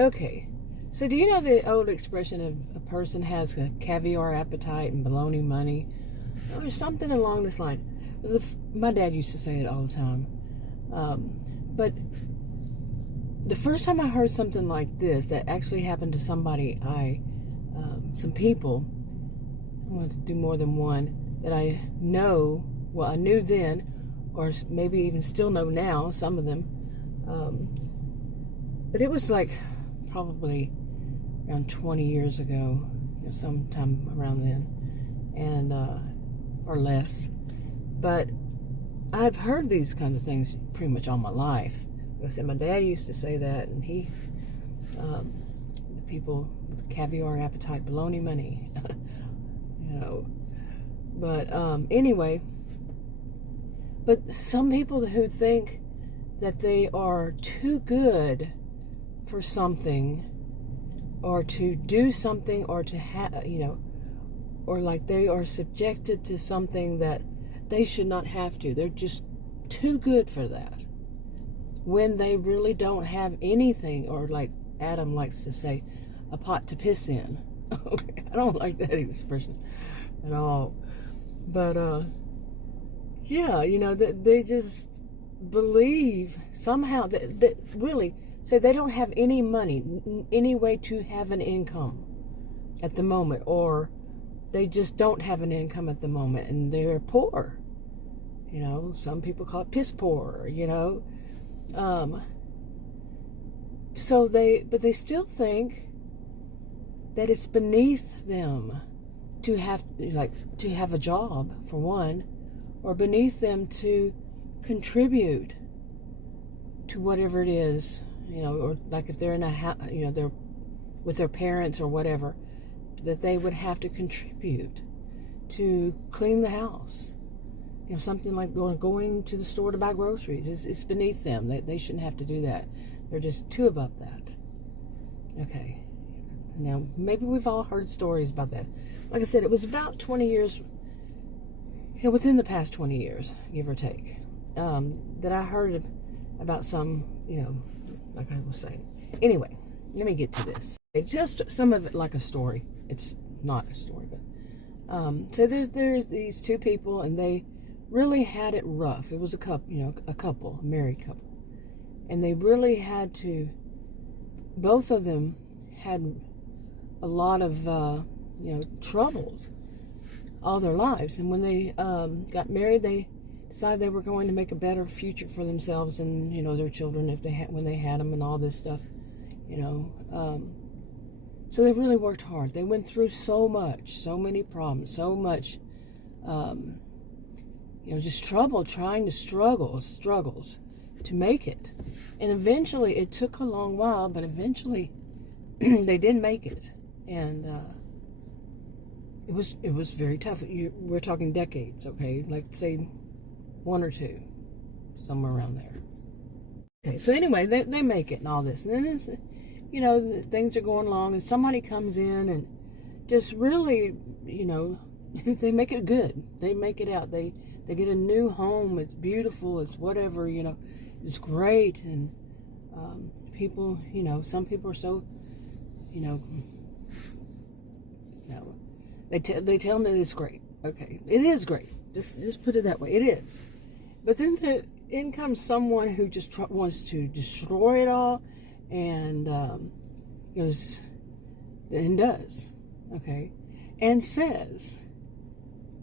Okay, so do you know the old expression of a person has a caviar appetite and bologna money? Or something along this line. My dad used to say it all the time. But the first time I heard something like this that actually happened to somebody, some people, I want to do more than one, that I know, well, I knew then, or maybe even still know now, some of them. But it was like probably around 20 years ago, sometime around then, and or less. But I've heard these kinds of things pretty much all my life. Like I said, my dad used to say that, and the people with caviar appetite, bologna money, But anyway, but some people who think that they are too good for something, or to do something, or to have, or like they are subjected to something that they should not have to. They're just too good for that, when they really don't have anything, or like Adam likes to say, a pot to piss in. I don't like that expression at all. But yeah, they just believe somehow that really say they don't have any money, any way to have an income at the moment, or they just don't have an income at the moment, and they're poor. Some people call it piss poor, but they still think that it's beneath them to have a job, for one, or beneath them to contribute to whatever it is, or like if they're in a house, they're with their parents or whatever, that they would have to contribute to clean the house. Something like going to the store to buy groceries. It's beneath them. They shouldn't have to do that. They're just too above that. Okay. Now, maybe we've all heard stories about that. Like I said, it was about 20 years, within the past 20 years, give or take, that I heard about some, like I was saying. Anyway, let me get to this. Just some of it like a story. It's not a story, but so there's these two people, and they really had it rough. It was a couple, a married couple, and they really had to. Both of them had a lot of troubles all their lives, and when they got married, they decided they were going to make a better future for themselves and their children when they had them, and all this stuff, so they really worked hard. They went through so much, so many problems, so much just trouble, struggles to make it. And eventually, it took a long while, but eventually they did make it. And it was very tough. We're talking decades, okay? Like, say, 1 or 2, somewhere around there. Okay, so anyway, they make it and all this. And then things are going along, and somebody comes in and just really, they make it good. They make it out. They get a new home. It's beautiful. It's whatever, it's great. And people, some people are so, they tell them that it's great. Okay, it is great. Just put it that way. It is. But then in comes someone who just wants to destroy it all, and and does, okay, and says,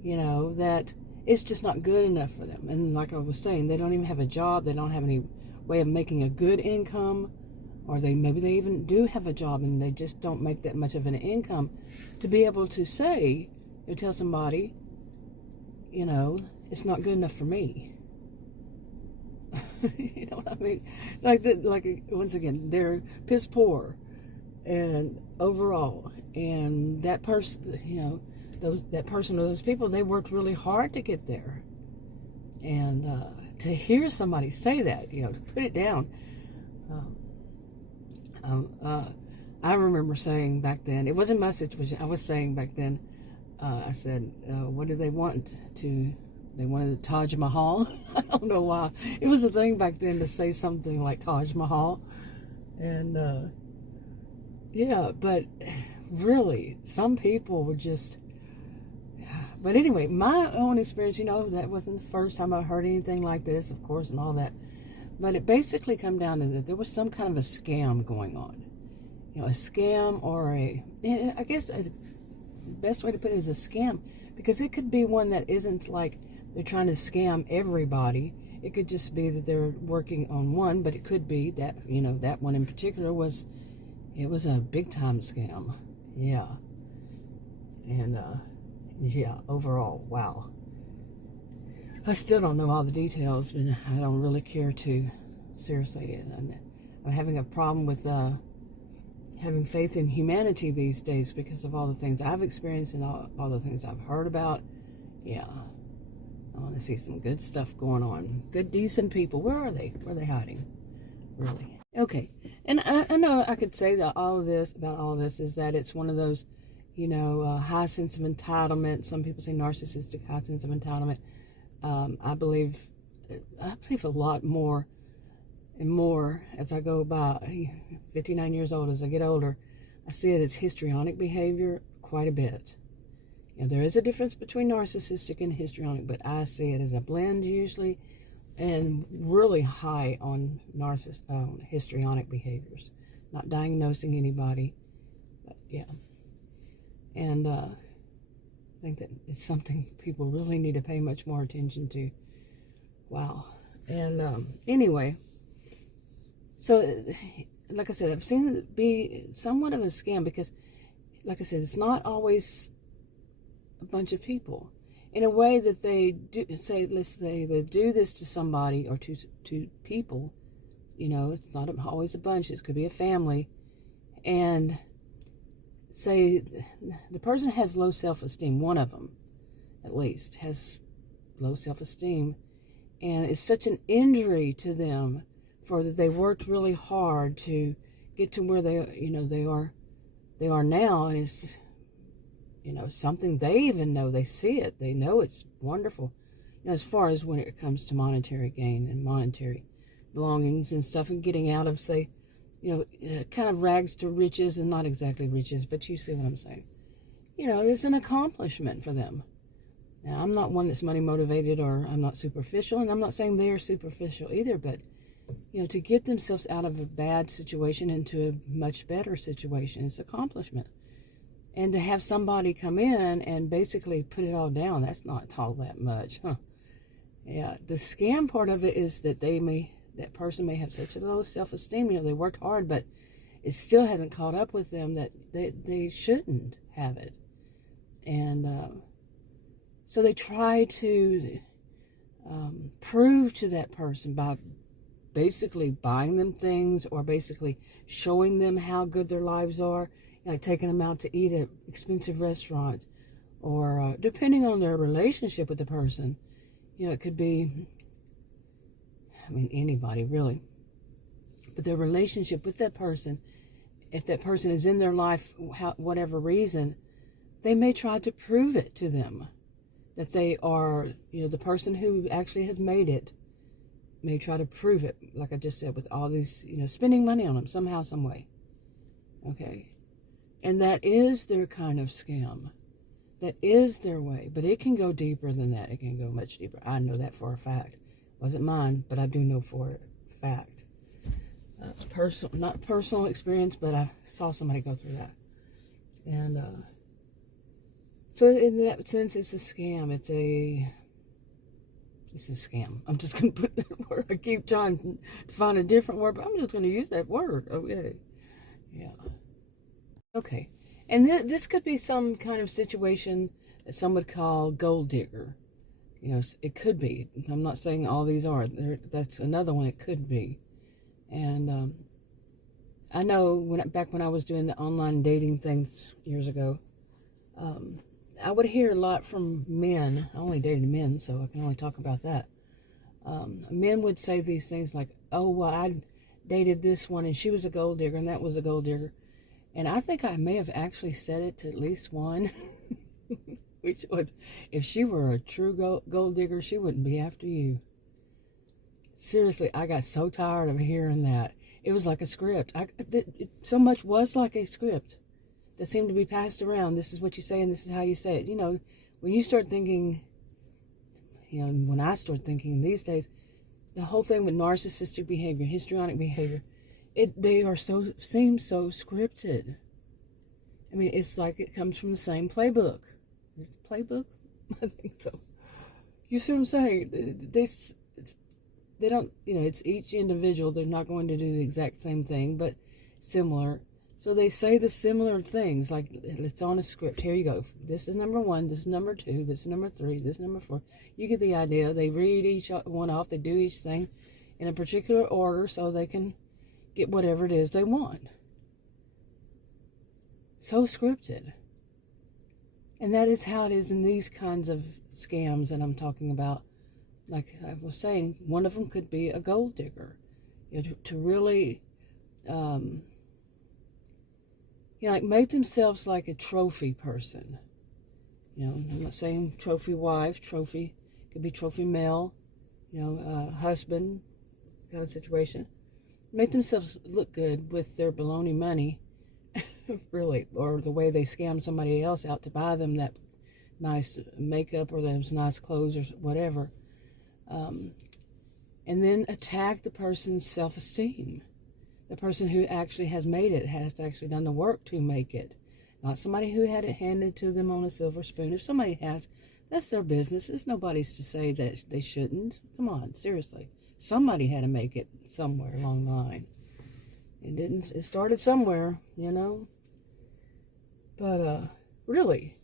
that it's just not good enough for them. And like I was saying, they don't even have a job. They don't have any way of making a good income, or maybe they even do have a job and they just don't make that much of an income to be able to say, tell somebody, it's not good enough for me. You know what I mean? Like once again, they're piss poor, and overall, and that person, those people, they worked really hard to get there, and to hear somebody say that, to put it down. I remember saying back then, it wasn't my situation. I was saying back then, I said, what do they want to? They wanted the Taj Mahal. I don't know why. It was a thing back then to say something like Taj Mahal. And Yeah, but really, some people were just... But anyway, my own experience, that wasn't the first time I heard anything like this, of course, and all that. But it basically come down to that there was some kind of a scam going on. A scam or I guess the best way to put it is a scam, because it could be one that isn't like they're trying to scam everybody. It could just be that they're working on one, but it could be that, that one in particular was a big time scam. Yeah. And, yeah, overall, wow. I still don't know all the details, but I don't really care to. Seriously, I'm having a problem with having faith in humanity these days because of all the things I've experienced and all the things I've heard about. Yeah, I want to see some good stuff going on. Good, decent people. Where are they? Where are they hiding? Really? Okay. And I know I could say that all of this is that it's one of those, high sense of entitlement. Some people say narcissistic, high sense of entitlement. I believe a lot more and more as I go by. 59 years old, as I get older, I see it as histrionic behavior quite a bit. There is a difference between narcissistic and histrionic, but I see it as a blend usually, and really high on histrionic behaviors. Not diagnosing anybody, but yeah. And I think that it's something people really need to pay much more attention to. Wow. And anyway, so like I said, I've seen it be somewhat of a scam because, like I said, it's not always a bunch of people. In a way that they do, let's say they do this to somebody or to people, it's not always a bunch, it could be a family, and say the person has low self-esteem, one of them at least has low self-esteem, and it's such an injury to them for that they worked really hard to get to where they are now, and it's something they even know, they see it, they know it's wonderful, as far as when it comes to monetary gain and monetary belongings and stuff, and getting out of, say, kind of rags to riches, and not exactly riches, but you see what I'm saying. It's an accomplishment for them. Now, I'm not one that's money motivated, or I'm not superficial, and I'm not saying they're superficial either, but, to get themselves out of a bad situation into a much better situation is an accomplishment. And to have somebody come in and basically put it all down, that's not all that much, huh? Yeah, the scam part of it is that that person may have such a low self-esteem, they worked hard, but it still hasn't caught up with them that they shouldn't have it. And so they try to prove to that person by basically buying them things, or basically showing them how good their lives are, like taking them out to eat at expensive restaurants, or depending on their relationship with the person, it could be, anybody really, but their relationship with that person, if that person is in their life, whatever reason, they may try to prove it to them that they are, the person who actually has made it may try to prove it, like I just said, with all these, spending money on them somehow, some way. Okay. And that is their kind of scam. That is their way. But it can go deeper than that. It can go much deeper. I know that for a fact. It wasn't mine, but I do know for a fact. Not personal experience, but I saw somebody go through that. And so in that sense, it's a scam. It's a scam. I'm just going to put that word. I keep trying to find a different word, but I'm just going to use that word. Okay. Yeah. Okay. And this could be some kind of situation that some would call gold digger. It could be. I'm not saying all these are. That's another one it could be. And I know back when I was doing the online dating things years ago, I would hear a lot from men. I only dated men, so I can only talk about that. Men would say these things like, oh, well, I dated this one, and she was a gold digger, and that was a gold digger. And I think I may have actually said it to at least one, which was, if she were a true gold digger, she wouldn't be after you. Seriously, I got so tired of hearing that. it was like a script. So much was like a script that seemed to be passed around. This is what you say and this is how you say it. You know, when you start thinking, you know, when I start thinking these days, the whole thing with narcissistic behavior, histrionic behavior, seem so scripted. I mean, it's like it comes from the same playbook. Is it the playbook? I think so. You see what I'm saying? They don't, you know, it's each individual. They're not going to do the exact same thing, but similar. So they say the similar things, like it's on a script. Here you go. This is number 1. This is number 2. This is number 3. This is number 4. You get the idea. They read each one off. They do each thing in a particular order so they can get whatever it is they want. So scripted. And that is how it is in these kinds of scams that I'm talking about. Like I was saying, one of them could be a gold digger. You know, to really, you know, like make themselves like a trophy person. You know, I'm not saying trophy wife, trophy, could be trophy male, you know, husband kind of situation. Make themselves look good with their baloney money, really, or the way they scam somebody else out to buy them that nice makeup or those nice clothes or whatever. And then attack the person's self-esteem. The person who actually has made it, has actually done the work to make it. Not somebody who had it handed to them on a silver spoon. If somebody has, that's their business. It's nobody's to say that they shouldn't. Come on, seriously. Somebody had to make it somewhere along the line. It started somewhere, you know. But, really.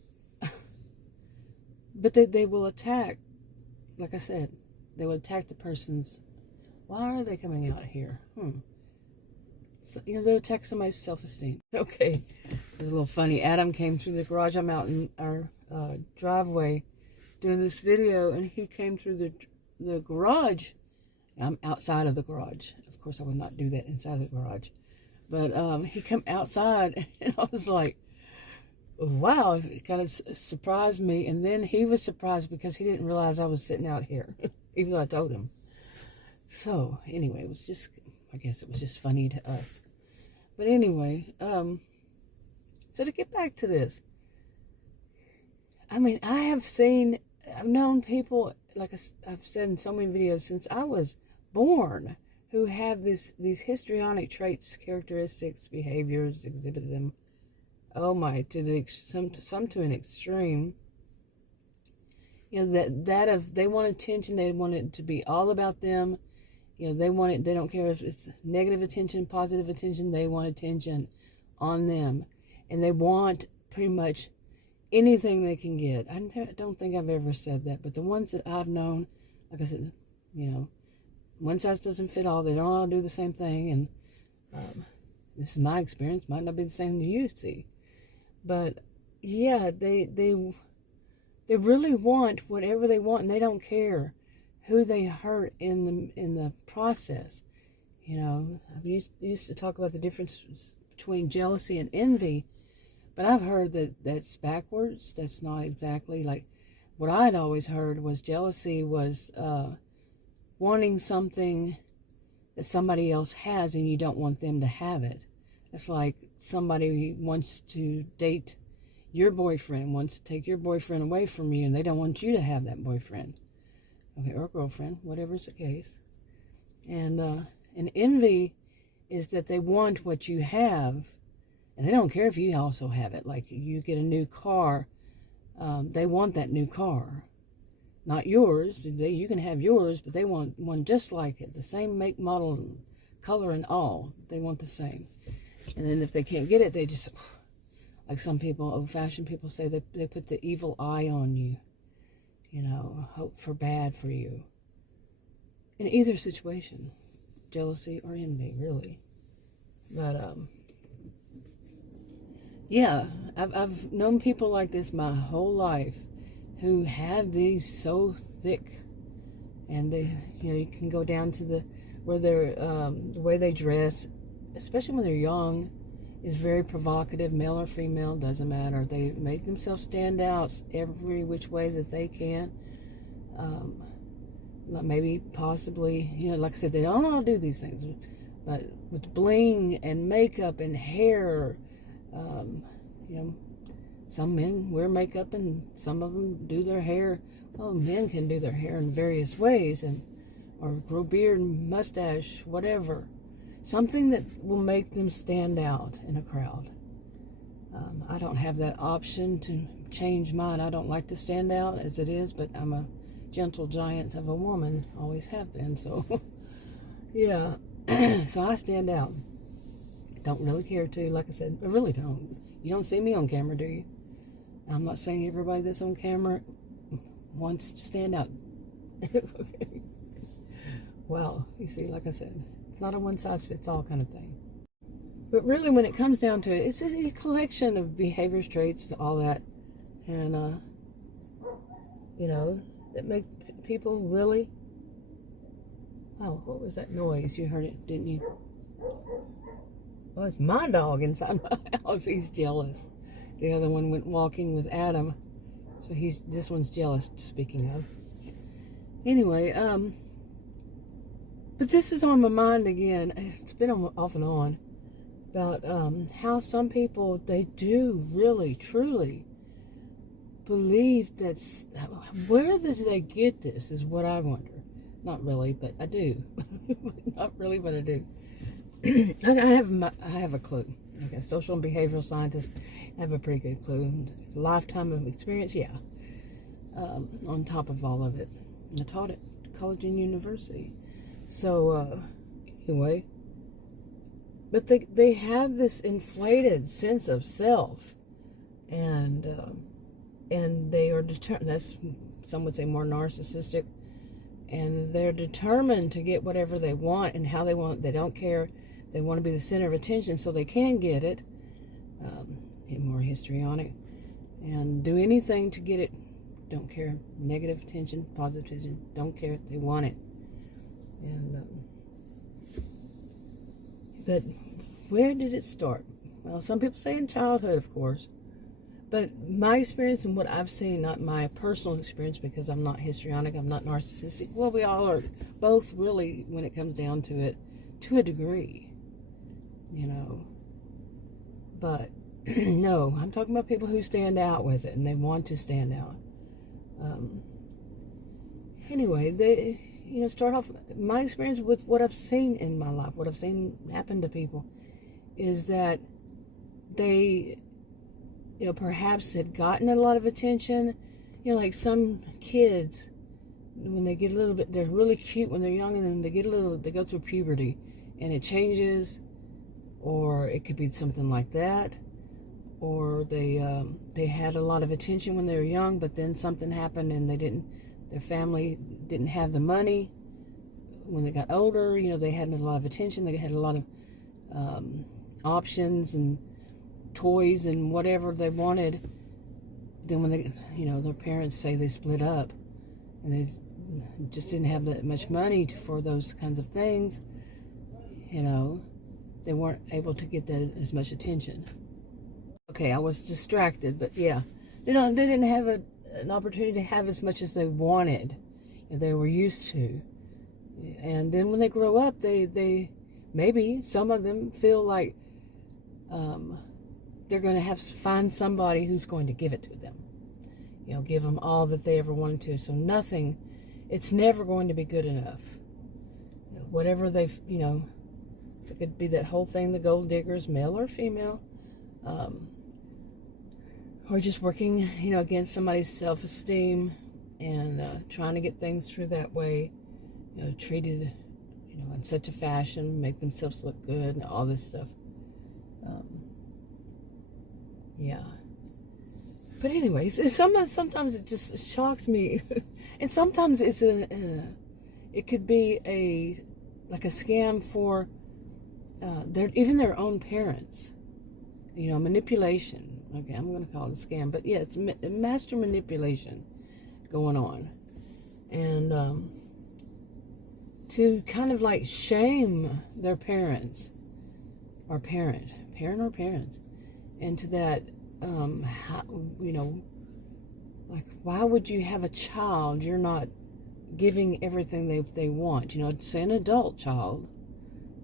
But they will attack, like I said, they will attack the person's, why are they coming out here? So, you know, they'll attack somebody's self-esteem. Okay, it was a little funny. Adam came through the garage. I'm out in our driveway doing this video, and he came through the garage. I'm outside of the garage. Of course, I would not do that inside the garage. But he came outside, and I was like, wow, it kind of surprised me. And then he was surprised because he didn't realize I was sitting out here, even though I told him. So, anyway, it was just, I guess it was just funny to us. But anyway, so to get back to this, I mean, I've known people, like I've said in so many videos, since I was born, who have these histrionic traits, characteristics, behaviors, exhibit them, oh my, some to an extreme. You know, they want attention, they want it to be all about them. You know, they don't care if it's negative attention, positive attention, they want attention on them. And they want pretty much anything they can get. I don't think I've ever said that, but the ones that I've known, like I said, you know, one size doesn't fit all. They don't all do the same thing, and this is my experience. Might not be the same to you, see. But yeah, they really want whatever they want, and they don't care who they hurt in the process. You know, I used to talk about the difference between jealousy and envy, but I've heard that that's backwards. That's not exactly like what I'd always heard. Was jealousy was wanting something that somebody else has and you don't want them to have it. It's like somebody wants to date your boyfriend, wants to take your boyfriend away from you, and they don't want you to have that boyfriend, okay, or girlfriend, whatever's the case. And envy is that they want what you have, and they don't care if you also have it. Like you get a new car, they want that new car. Not yours. You can have yours, but they want one just like it. The same make, model, color, and all. They want the same. And then if they can't get it, they just, like some people, old-fashioned people say, they put the evil eye on you. You know, hope for bad for you. In either situation, jealousy or envy, really. But, yeah, I've known people like this my whole life who have these so thick, and they, you know, you can go down to the way they dress, especially when they're young, is very provocative. Male or female, doesn't matter. They make themselves stand out every which way that they can. Maybe, possibly, you know, like I said, they don't know how to do these things. but with bling and makeup and hair, you know, some men wear makeup and some of them do their hair. Well, men can do their hair in various ways, or grow beard, mustache, whatever. Something that will make them stand out in a crowd. I don't have that option to change mine. I don't like to stand out as it is, but I'm a gentle giant of a woman, always have been, so yeah. So I stand out. Don't really care to, like I said, I really don't. You don't see me on camera, do you? I'm not saying everybody that's on camera wants to stand out. Okay. Well, you see, like I said, it's not a one-size-fits-all kind of thing. But really, when it comes down to it, it's a collection of behaviors, traits, all that, and you know, that make people really. Oh, what was that noise? You heard it, didn't you? Well, it's my dog inside my house. He's jealous. The other one went walking with Adam, so this one's jealous. Speaking of, anyway, but this is on my mind again. It's been off and on about how some people, they do really, truly believe that's, where did they get this is what I wonder. Not really, but I do. Not really, but I do. I have a clue. Okay, social and behavioral scientist, I have a pretty good clue. Lifetime of experience, yeah. On top of all of it. I taught at college and university. So, anyway. But they have this inflated sense of self. And they are determined, that's, some would say, more narcissistic. And they're determined to get whatever they want and how they want. They don't care. They want to be the center of attention so they can get it. More histrionic. And do anything to get it. Don't care. Negative attention, positive attention. Don't care. They want it. And but where did it start? Well, some people say in childhood, of course. But my experience and what I've seen, not my personal experience, because I'm not histrionic, I'm not narcissistic. Well, we all are both really, when it comes down to it, to a degree, you know. But no, I'm talking about people who stand out with it and they want to stand out. Anyway, they, you know, start off, my experience with what I've seen in my life, what I've seen happen to people, is that they, you know, perhaps had gotten a lot of attention. You know, like some kids, when they get a little bit, they're really cute when they're young, and then they get a little, they go through puberty, and it changes, or it could be something like that, or they had a lot of attention when they were young, but then something happened, and their family didn't have the money. When they got older, you know, they had a lot of attention, they had a lot of options and toys and whatever they wanted. Then when they, you know, their parents say they split up and they just didn't have that much money for those kinds of things, you know, they weren't able to get that as much attention. Okay, I was distracted, but yeah, you know, they didn't have an opportunity to have as much as they wanted and they were used to. And then when they grow up, they maybe some of them feel like they're going to find somebody who's going to give it to them. You know, give them all that they ever wanted to. So nothing, it's never going to be good enough. You know, whatever they've, you know, it could be that whole thing, the gold diggers, male or female, or just working, you know, against somebody's self-esteem and trying to get things through that way, you know, treated, you know, in such a fashion, make themselves look good and all this stuff. Yeah. But anyways, sometimes it just shocks me. And sometimes it's it could be like a scam for even their own parents. You know, manipulation. Okay, I'm going to call it a scam. But yeah, it's master manipulation going on. And to kind of like shame their parents or parents, into that, how, you know, like, why would you have a child you're not giving everything they want? You know, say an adult child,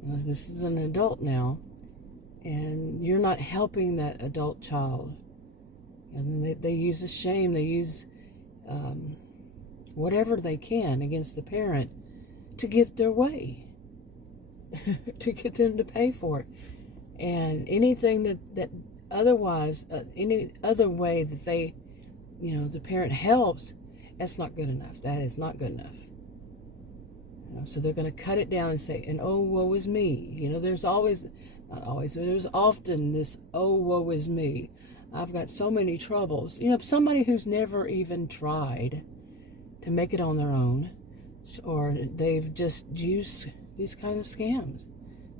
This is an adult now, and you're not helping that adult child. And they use the shame, they use whatever they can against the parent to get their way, to get them to pay for it. And anything that otherwise, any other way that they, the parent helps, that's not good enough. That is not good enough. So they're going to cut it down and say, and oh, woe is me. There's always, not always, but there's often this, oh, woe is me. I've got so many troubles. Somebody who's never even tried to make it on their own, or they've just used these kinds of scams,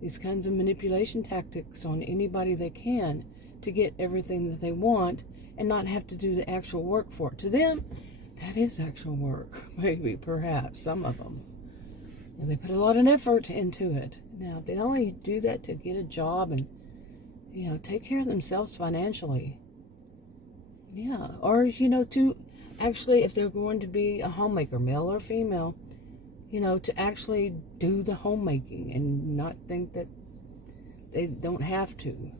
these kinds of manipulation tactics on anybody they can to get everything that they want and not have to do the actual work for it. To them, that is actual work, maybe, perhaps, some of them. And they put a lot of effort into it. Now, if they only do that to get a job and, take care of themselves financially. Yeah, or, to actually, if they're going to be a homemaker, male or female, to actually do the homemaking and not think that they don't have to,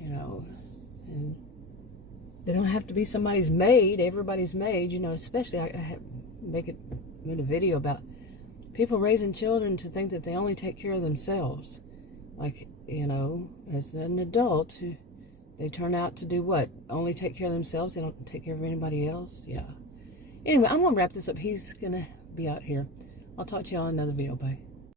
and they don't have to be somebody's maid, everybody's maid, especially I made a video about people raising children to think that they only take care of themselves. Like, as an adult, they turn out to do what? Only take care of themselves? They don't take care of anybody else? Yeah. Anyway, I'm going to wrap this up. He's going to be out here. I'll talk to you all in another video. Bye.